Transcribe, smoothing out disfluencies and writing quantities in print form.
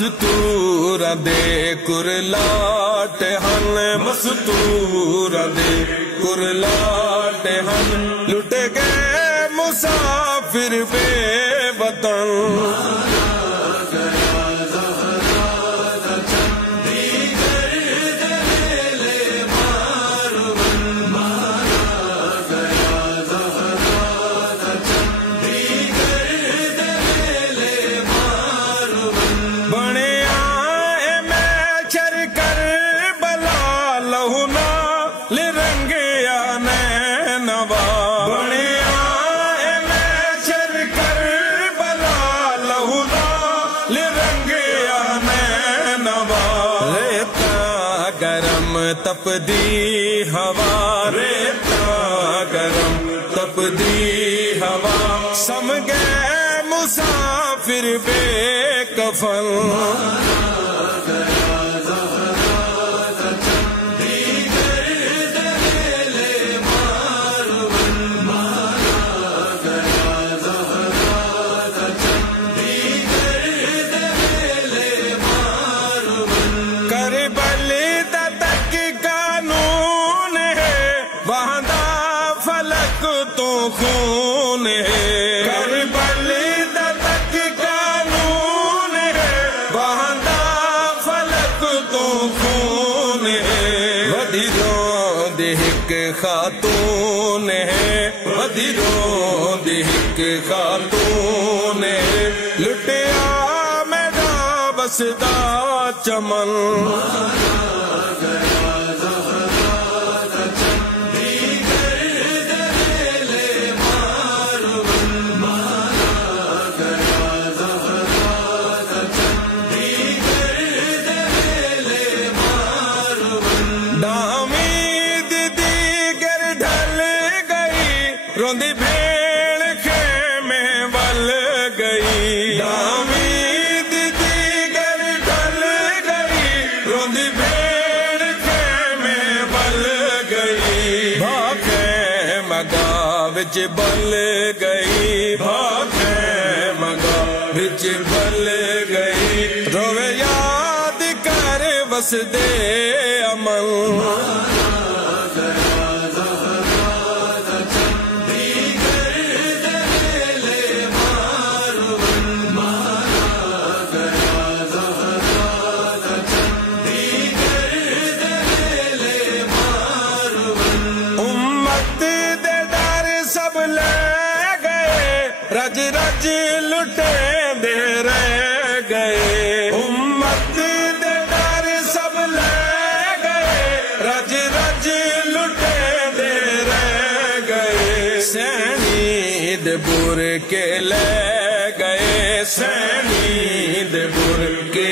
مستورہ دے کرلاٹ ہن مستورہ دے کرلاٹ ہن لٹ گئے مسافر بے وطن تپدی ہوا ریتا گرم تپدی ہوا سم گئے مسافر بے کفن خون ہے کربل تک قانون ہے بہندا فلک تو خون ہے ودیروں دہک خاتون ہے ودیروں دہک خاتون ہے لٹیا میرا بسدا چمن روندی بھیڑ خیمے ول گئی دامید دیگر ڈل گئی روندی بھیڑ خیمے ول گئی بھاکے مگا وچ بل گئی بھاکے مگا وچ بل گئی روے یاد کر وسدے عمل رج رج لٹے دے رہ گئے امت دے ڈر سب لے گئے رج رج لٹے دے رہ گئے سینی دے بر کے لے گئے سینی دے بر کے